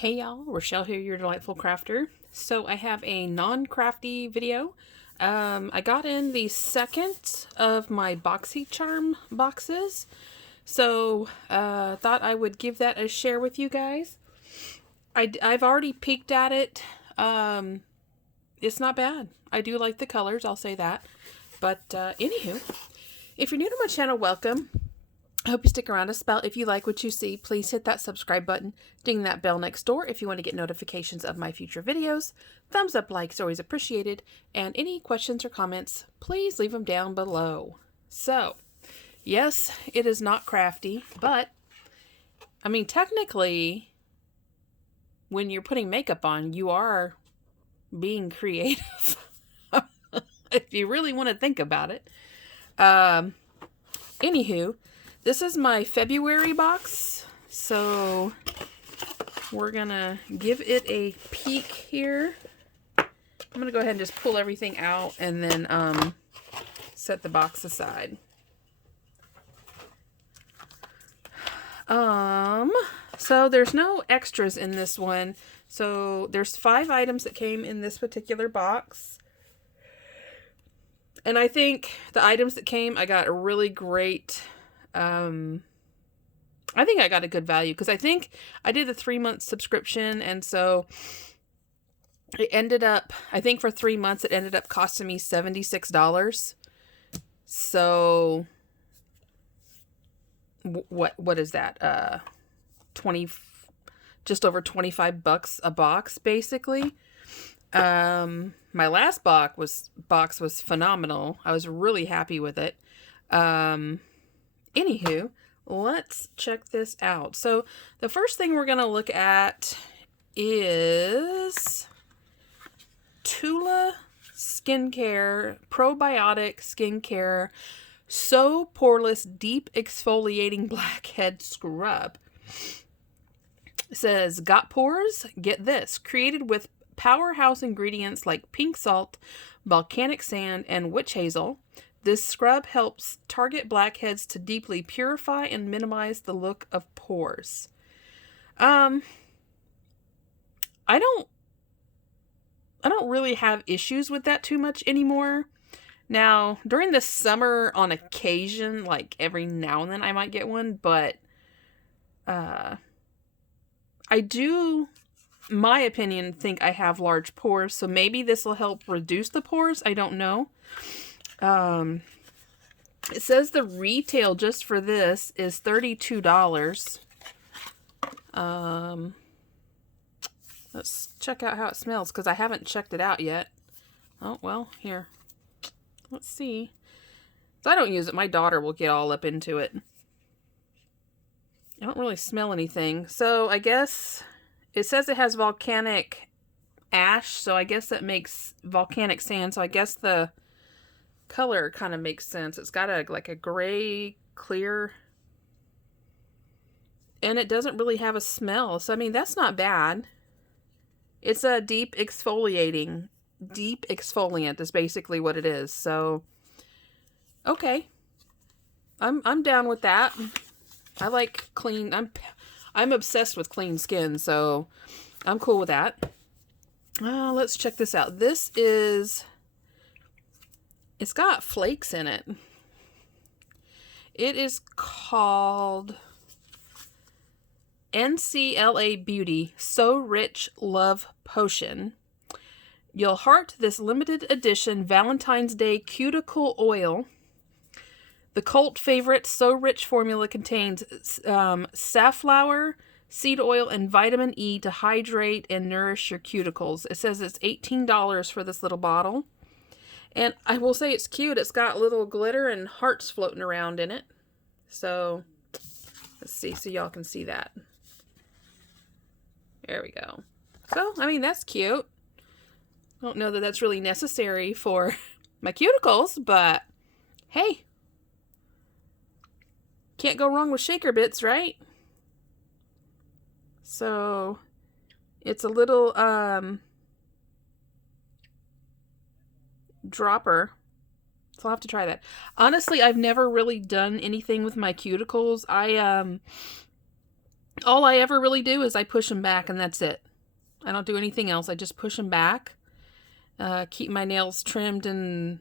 Hey y'all, Rochelle here, your delightful crafter. So I have a non-crafty video. I got in the second of my Boxy charm boxes. So thought I would give that a share with you guys. I've already peeked at it. It's not bad. I do like the colors, I'll say that. But anywho, if you're new to my channel, welcome. I hope you stick around a spell. If you like what you see, please hit that subscribe button, ding that bell next door if you want to get notifications of my future videos. Thumbs up, likes, always appreciated. And any questions or comments, please leave them down below. So, yes, it is not crafty, but, I mean, technically, when you're putting makeup on, you are being creative. If you really want to think about it. Anywho, this is my February box, so we're gonna give it a peek here. I'm gonna go ahead and just pull everything out and then set the box aside. So there's no extras in this one. So there's 5 items that came in this particular box. And I think the items that came, I got a really great, I think I got a good value because I think I did a 3-month subscription, and so it ended up, I think for 3 months, it ended up costing me $76. So what is that? 20, just over 25 bucks a box, basically. My last box was phenomenal. I was really happy with it. Anywho, let's check this out. So the first thing we're going to look at is Tula Skincare Probiotic Skincare So Poreless Deep Exfoliating Blackhead Scrub. It says, got pores? Get this. Created with powerhouse ingredients like pink salt, volcanic sand, and witch hazel, this scrub helps target blackheads to deeply purify and minimize the look of pores. I don't really have issues with that too much anymore. Now, during the summer, on occasion, like every now and then I might get one, but I do, my opinion, think I have large pores, so maybe this will help reduce the pores. I don't know. It says the retail just for this is $32. Let's check out how it smells, because I haven't checked it out yet. Oh, well, here. Let's see. So I don't use it. My daughter will get all up into it. I don't really smell anything. So I guess it says it has volcanic ash, so I guess that makes volcanic sand. So I guess the color kind of makes sense. It's got like a gray clear, and it doesn't really have a smell. So I mean, that's not bad. It's a deep exfoliant is basically what it is. So okay, I'm down with that. I like clean. I'm obsessed with clean skin, so I'm cool with that. Let's check this out. This is, it's got flakes in it. It is called NCLA Beauty So Rich Love Potion. You'll heart this limited edition Valentine's Day cuticle oil. The cult favorite So Rich formula contains safflower, seed oil, and vitamin E to hydrate and nourish your cuticles. It says it's $18 for this little bottle. And I will say it's cute. It's got little glitter and hearts floating around in it. So, let's see, so y'all can see that. There we go. So, I mean, that's cute. I don't know that that's really necessary for my cuticles, but hey. Can't go wrong with shaker bits, right? So, it's a little dropper. So I'll have to try that. Honestly, I've never really done anything with my cuticles. all I ever really do is I push them back, and that's it. I don't do anything else. I just push them back, keep my nails trimmed and,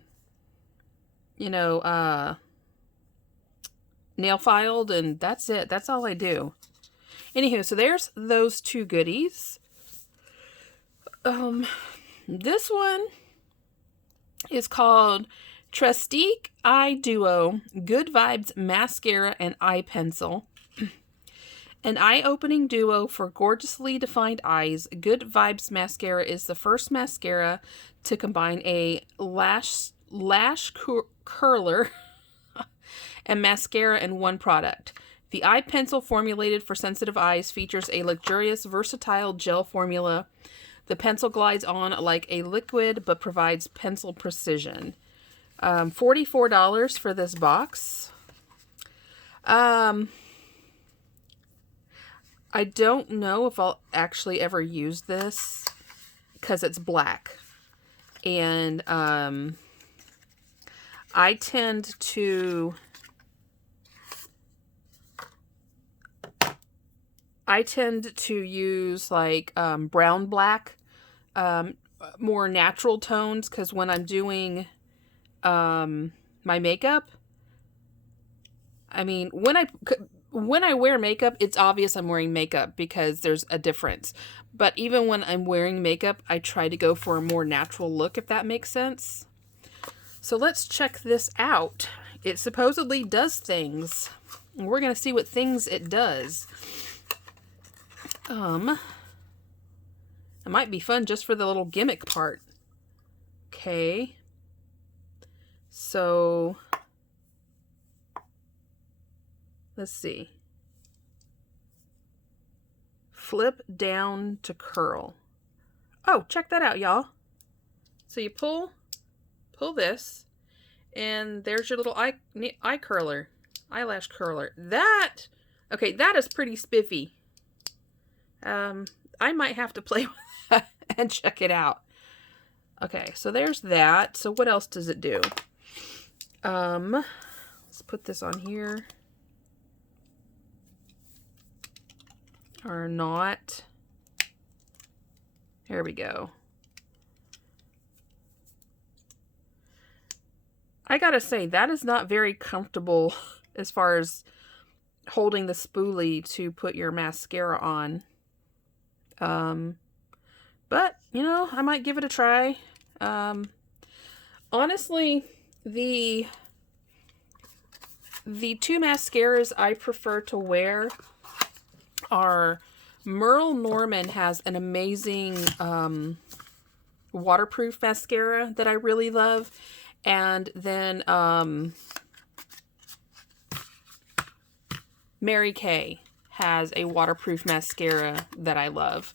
you know, nail filed, and that's it. That's all I do. Anywho, so there's those two goodies. This one is called Trestique Eye Duo Good Vibes Mascara and Eye Pencil. An eye-opening duo for gorgeously defined eyes. Good Vibes Mascara is the first mascara to combine a lash curler and mascara in one product. The eye pencil, formulated for sensitive eyes, features a luxurious, versatile gel formula. The pencil glides on like a liquid, but provides pencil precision. $44 for this box. I don't know if I'll actually ever use this because it's black. And I tend to use like brown black, more natural tones, because when I'm doing my makeup, I mean, when I wear makeup, it's obvious I'm wearing makeup because there's a difference. But even when I'm wearing makeup, I try to go for a more natural look, if that makes sense. So let's check this out. It supposedly does things. We're going to see what things it does. It might be fun just for the little gimmick part. Okay. So let's see. Flip down to curl. Oh, check that out, y'all. So you pull this, and there's your little eye curler, eyelash curler. That is pretty spiffy. I might have to play with that and check it out. Okay, so there's that. So what else does it do? Let's put this on here. Or not. Here we go. I gotta say, that is not very comfortable as far as holding the spoolie to put your mascara on. But, you know, I might give it a try. Honestly, the two mascaras I prefer to wear are Merle Norman has an amazing waterproof mascara that I really love. And then Mary Kay has a waterproof mascara that I love.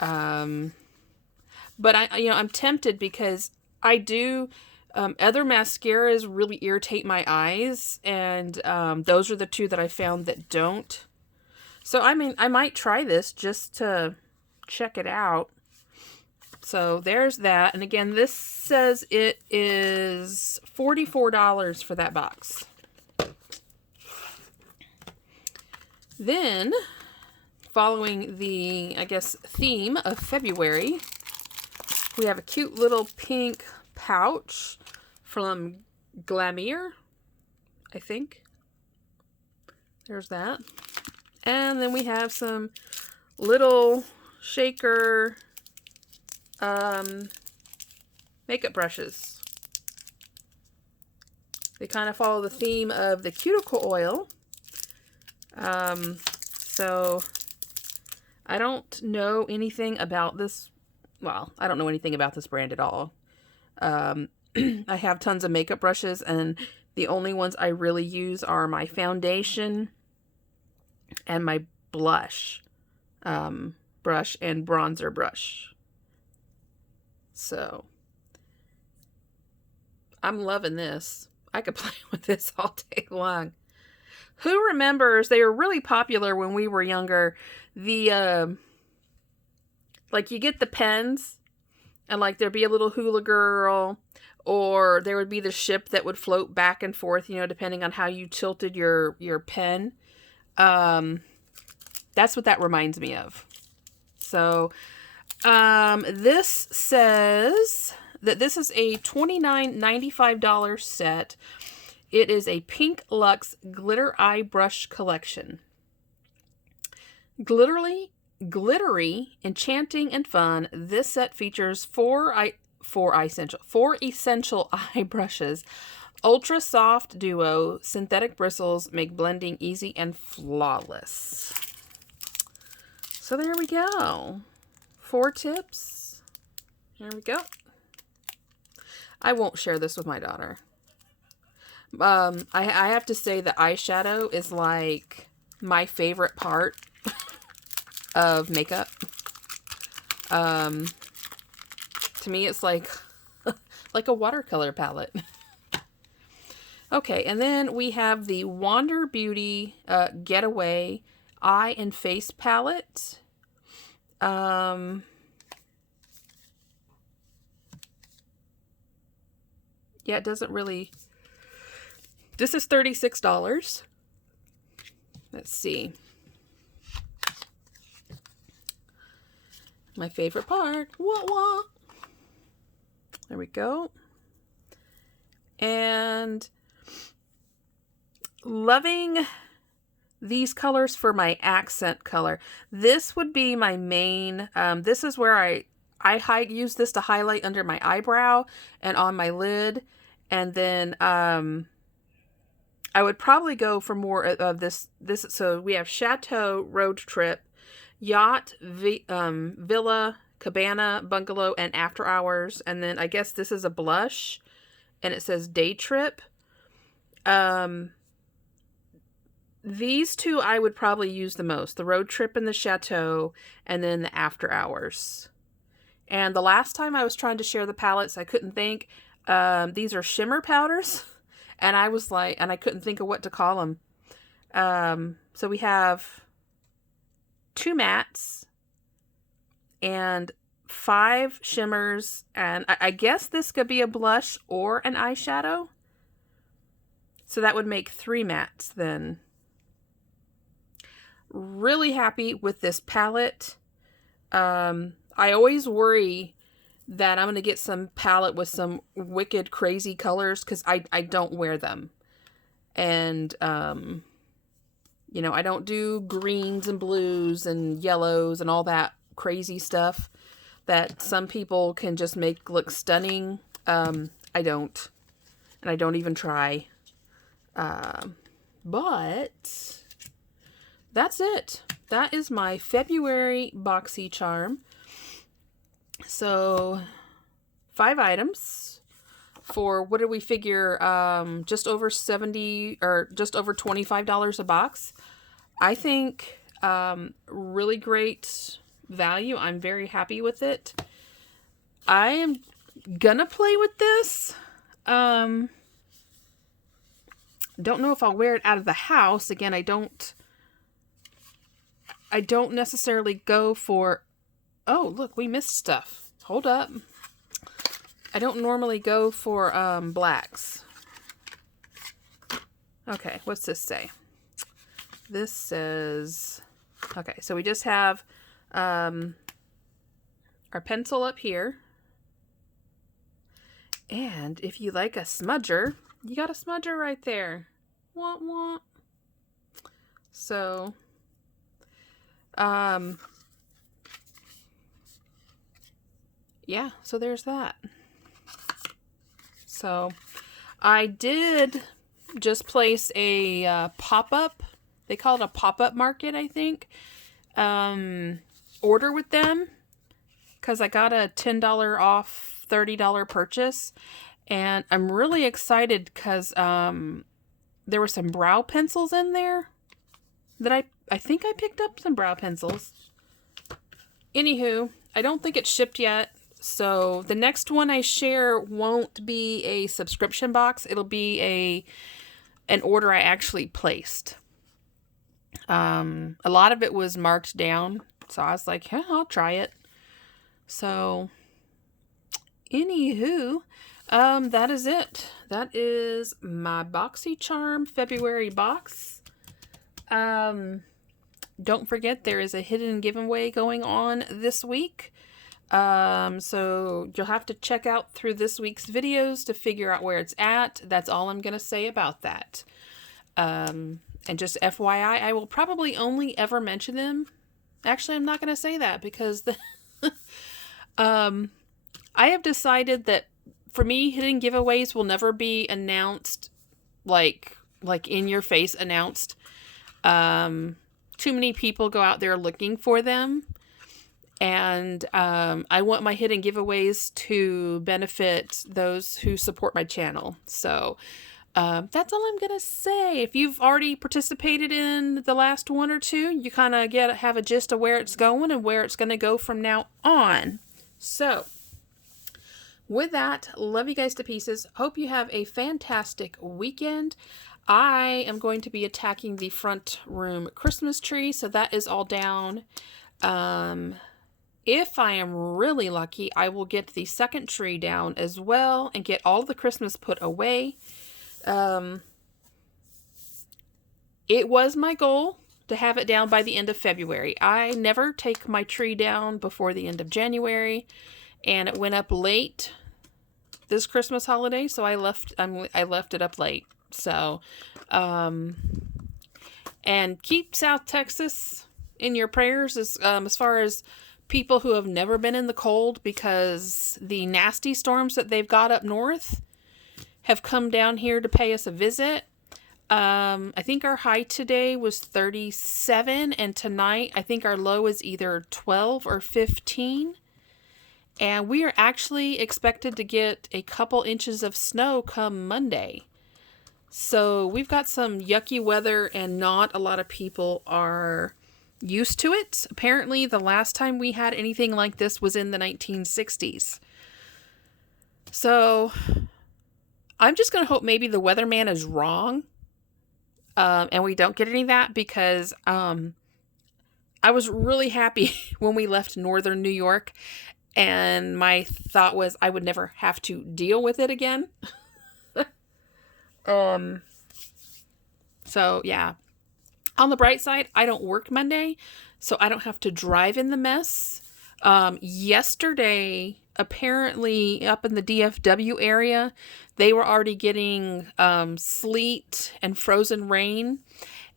But I'm tempted because I do, other mascaras really irritate my eyes, and those are the two that I found that don't. So, I mean, I might try this just to check it out. So, there's that. And again, this says it is $44 for that box. Then, following the, I guess, theme of February, we have a cute little pink pouch from Glamier, I think. There's that. And then we have some little shaker makeup brushes. They kind of follow the theme of the cuticle oil. So I don't know anything about this. Well, I don't know anything about this brand at all. I have tons of makeup brushes, and the only ones I really use are my foundation and my blush brush and bronzer brush. So I'm loving this. I could play with this all day long. Who remembers, they were really popular when we were younger, the like you get the pens, and like there'd be a little hula girl, or there would be the ship that would float back and forth, you know, depending on how you tilted your pen. That's what that reminds me of. So, this says that this is a $29.95 set. It is a Pink Luxe Glitter Eye Brush Collection. Glittery, enchanting, and fun, this set features four essential eye brushes. Ultra soft duo synthetic bristles make blending easy and flawless. So there we go. 4 tips. Here we go. I won't share this with my daughter. I have to say that eyeshadow is like my favorite part of makeup. To me, it's like a watercolor palette. Okay, and then we have the Wander Beauty Getaway Eye and Face Palette. Yeah, it doesn't really... This is $36. Let's see. My favorite part. What? There we go. And loving these colors for my accent color. This would be my main, this is where I use this to highlight under my eyebrow and on my lid. And then, I would probably go for more of this. So we have Chateau, Road Trip, Yacht, Villa, Cabana, Bungalow, and After Hours. And then I guess this is a blush, and it says Day Trip. These two I would probably use the most. The Road Trip and the Chateau, and then the After Hours. And the last time I was trying to share the palettes, I couldn't think. These are shimmer powders. And I was like, and I couldn't think of what to call them. So we have 2 mattes and 5 shimmers. And I guess this could be a blush or an eyeshadow. So that would make 3 mattes then. Really happy with this palette. I always worry that I'm going to get some palette with some wicked crazy colors because I don't wear them. And, you know, I don't do greens and blues and yellows and all that crazy stuff that some people can just make look stunning. I don't. And I don't even try. But that's it. That is my February Boxy charm. So 5 items for, what did we figure, just over $70 or just over $25 a box. I think really great value. I'm very happy with it. I am gonna play with this. Don't know if I'll wear it out of the house. Again, I don't necessarily go for... Oh, look, we missed stuff. Hold up. I don't normally go for blacks. Okay, what's this say? This says... Okay, so we just have our pencil up here. And if you like a smudger, you got a smudger right there. Wah, wah. So... yeah, so there's that. So I did just place a pop-up. They call it a pop-up market, I think. Order with them because I got a $10 off $30 purchase. And I'm really excited because there were some brow pencils in there that I think I picked up some brow pencils. Anywho, I don't think it's shipped yet. So the next one I share won't be a subscription box. It'll be an order I actually placed. A lot of it was marked down. So I was like, yeah, I'll try it. So anywho, that is it. That is my BoxyCharm February box. don't forget there is a hidden giveaway going on this week. So you'll have to check out through this week's videos to figure out where it's at. That's all I'm going to say about that. And just FYI, I will probably only ever mention them. Actually, I'm not going to say that because I have decided that for me, hidden giveaways will never be announced, like in your face announced. Too many people go out there looking for them. And I want my hidden giveaways to benefit those who support my channel. So that's all I'm going to say. If you've already participated in the last one or two, you kind of have a gist of where it's going and where it's going to go from now on. So with that, love you guys to pieces. Hope you have a fantastic weekend. I am going to be attacking the front room Christmas tree, so that is all down. If I am really lucky, I will get the second tree down as well and get all the Christmas put away. It was my goal to have it down by the end of February. I never take my tree down before the end of January, and it went up late this Christmas holiday, so I left it up late. So, and keep South Texas in your prayers as far as people who have never been in the cold, because the nasty storms that they've got up north have come down here to pay us a visit. I think our high today was 37, and tonight I think our low is either 12 or 15. And we are actually expected to get a couple inches of snow come Monday. So we've got some yucky weather, and not a lot of people are used to it. Apparently, the last time we had anything like this was in the 1960s. So I'm just going to hope maybe the weatherman is wrong, and we don't get any of that, because I was really happy when we left northern New York, and my thought was I would never have to deal with it again. So yeah. On the bright side, I don't work Monday, so I don't have to drive in the mess. Yesterday, apparently up in the DFW area, they were already getting sleet and frozen rain.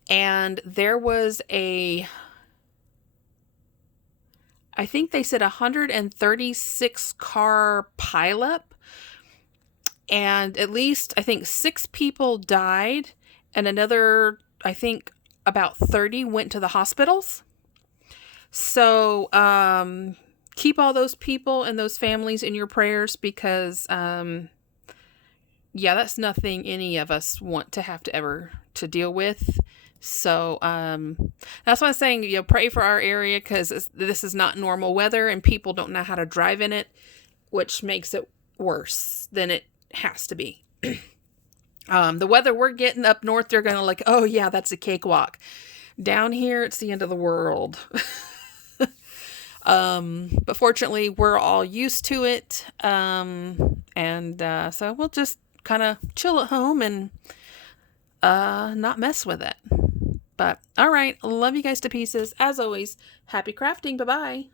And there was I think they said 136 car pileup. And at least, I think 6 people died, and another, I think, about 30 went to the hospitals. So, keep all those people and those families in your prayers, because, yeah, that's nothing any of us want to have to ever to deal with. So, that's why I'm saying, pray for our area, because this is not normal weather, and people don't know how to drive in it, which makes it worse than it has to be. The weather we're getting up north, they're going to like, oh yeah, that's a cakewalk. Down here, it's the end of the world. But fortunately, we're all used to it. So we'll just kind of chill at home and not mess with it. But all right, love you guys to pieces. As always, happy crafting. Bye-bye.